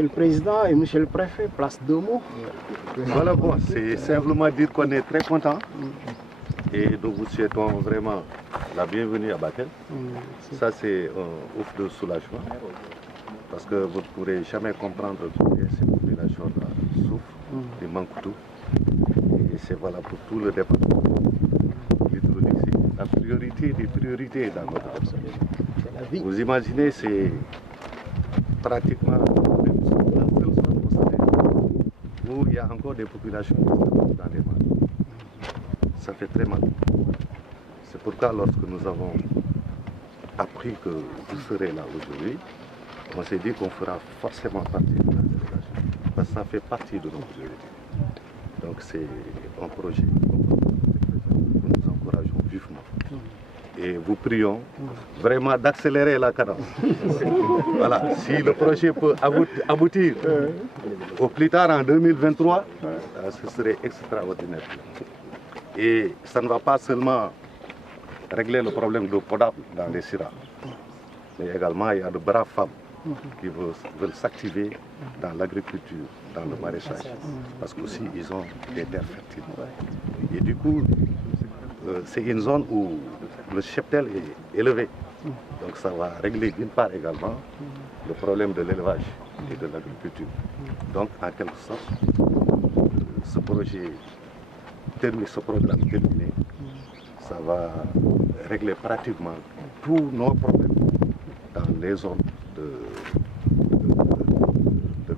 Le président et monsieur le préfet, place deux mots. Voilà, bon, c'est simplement dire qu'on est très content et nous vous souhaitons vraiment la bienvenue à Bakel. Ça, c'est un ouf de soulagement parce que vous ne pourrez jamais comprendre combien ces populations-là souffrent, ils manquent tout. Et c'est valable pour tout le département. L'hydraulique, c'est la priorité des priorités dans notre département. Vous imaginez, c'est pratiquement la seule zone au Sénégal où il y a encore des populations qui sont dans les mares. Ça fait très mal. C'est pourquoi lorsque nous avons appris que vous serez là aujourd'hui, on s'est dit qu'on fera forcément partie de la délégation. Parce que ça fait partie de nos priorités. Donc c'est un projet que nous encourageons vivement. Et vous prions vraiment d'accélérer la cadence. Voilà, si le projet peut aboutir au plus tard en 2023, ce serait extraordinaire. Et ça ne va pas seulement régler le problème d'eau potable dans les Syrah, mais également il y a de braves femmes qui veulent s'activer dans l'agriculture, dans le maraîchage, parce qu'aussi ils ont des terres fertiles. Et du coup, c'est une zone où le cheptel est élevé. Donc ça va régler d'une part également le problème de l'élevage et de l'agriculture. Donc en quelque sorte, ce projet terminé, ce programme terminé, ça va régler pratiquement tous nos problèmes dans les zones de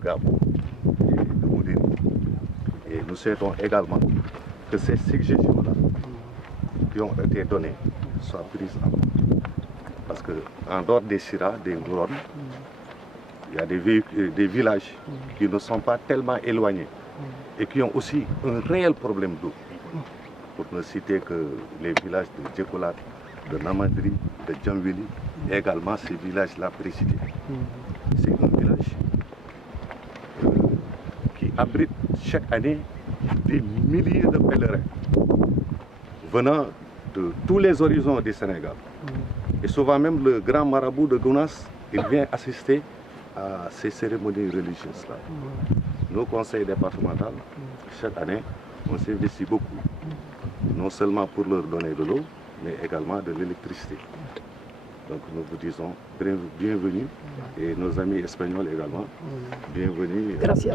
Gabon et de Moudine. Et nous souhaitons également que ces suggestions-là qui ont été données soient prises en compte. Parce qu'en dehors des Syrah, des Ngouron, il y a des villages qui ne sont pas tellement éloignés et qui ont aussi un réel problème d'eau. Pour ne citer que les villages de Djekolat, de Namadri, de Djamvili, et également ces villages-là précités. C'est un village qui abrite chaque année des milliers de pèlerins venant de tous les horizons du Sénégal. Et souvent même le grand marabout de Gounas, il vient assister à ces cérémonies religieuses-là. Nos conseils départementaux, chaque année, on s'investit beaucoup, non seulement pour leur donner de l'eau, mais également de l'électricité. Donc nous vous disons bienvenue et nos amis espagnols également, bienvenue. Merci.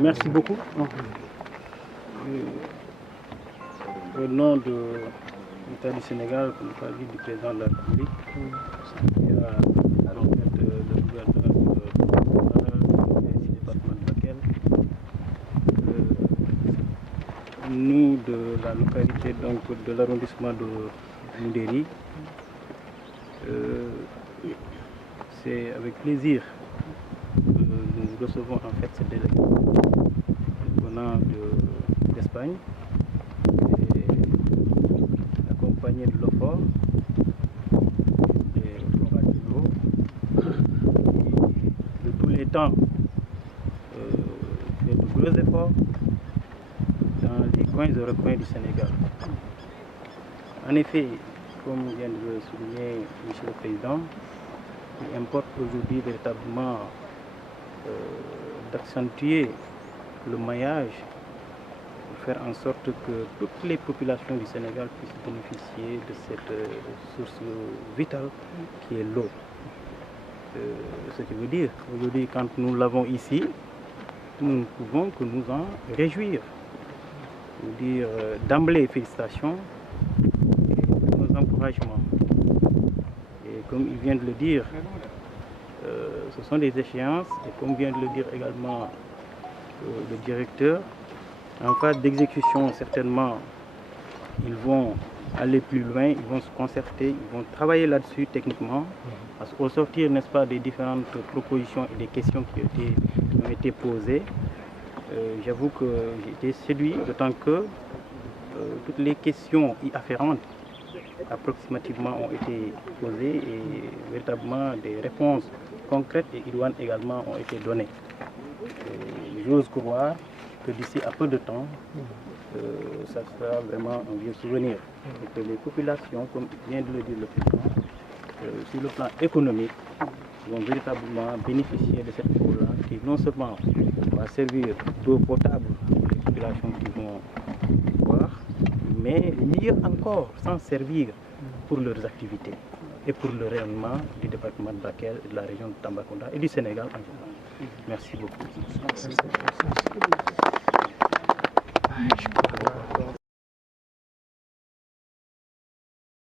Merci beaucoup. Au nom de l'État du Sénégal, comme l'a dit du président de la République, il y a le gouverneur du département de Bakel, nous de la localité, donc de l'arrondissement de Moudéry, c'est avec plaisir que nous recevons en fait cette délégation venant d'Espagne, accompagné de l'OFOR, des forages de l'eau, de tous les temps, fait de gros efforts dans les coins et recoins du Sénégal. En effet, comme vient de le souligner M. le Président, il importe aujourd'hui véritablement d'accentuer le maillage pour faire en sorte que toutes les populations du Sénégal puissent bénéficier de cette source vitale qui est l'eau. Ce qui veut dire, aujourd'hui, quand nous l'avons ici, nous ne pouvons que nous en réjouir. Nous dire d'emblée félicitations et nos encouragements. Et comme il vient de le dire, ce sont des échéances, et comme vient de le dire également le directeur, en phase d'exécution, certainement, ils vont aller plus loin, ils vont se concerter, ils vont travailler là-dessus techniquement, parce qu'au sortir, n'est-ce pas, des différentes propositions et des questions qui ont été posées, j'avoue que j'ai été séduit, d'autant que toutes les questions y afférentes approximativement ont été posées et véritablement des réponses concrètes et idoines également ont été données. J'ose croire que d'ici à peu de temps, ça sera vraiment un vieux souvenir. Et que les populations, comme vient de le dire le président, sur le plan économique, vont véritablement bénéficier de cette eau-là qui non seulement va servir d'eau potable pour les populations qui vont boire, mais mieux encore s'en servir pour leurs activités et pour le rayonnement du département de Bakel, de la région de Tambacounda et du Sénégal en général. Merci beaucoup.